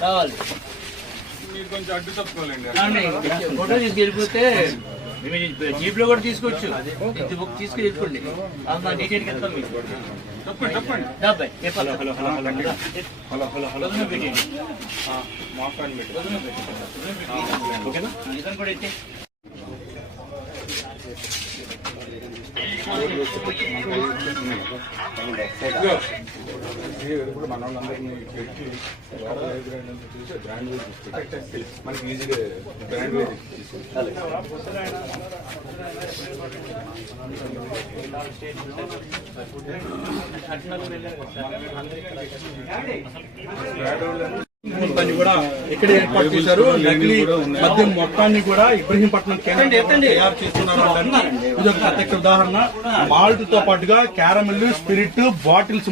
కావాలి మీరు కొంచెం అడ్డు తప్పుకోలేండి ఏమండి? ఫోటో తీసుకెళ్ళిపోతే జీప్ లో కూడా తీసుకోవచ్చు ఇది బుక్ తీసుకుని వెళ్ళిపోండి అంత డీటెయిల్ ఇస్తాం మీకు తప్పండి తప్పండి డెబ్బై చెప్పాలి hello hello hello hello hello hello వదిన పెట్టండి మా ఫ్రెండ్ పెట్టి వదిన పెట్టండి వదిన పెట్టి ఓకేనా ఇతను కూడా అయితే ఇప్పుడు మన వాళ్ళందరినీ పెట్టి బ్రాండ్ చూసి బ్రాండ్ వైజ్ తీసుకుంటాం. మనకి ఈజీగా బ్రాండ్ వైజ్ తీసుకుంటాం. కూడా ఇక్కడ ఏర్పాటు చేశారు. నకిలీ మద్యం మొత్తాన్ని కూడా ఇబ్రహీంపట్నం తయారు చేస్తున్నారు ఇది ఒక ప్రత్యక్ష ఉదాహరణ. మాల్ట్తో పాటుగా క్యారమిల్ స్పిరిట్ బాటిల్స్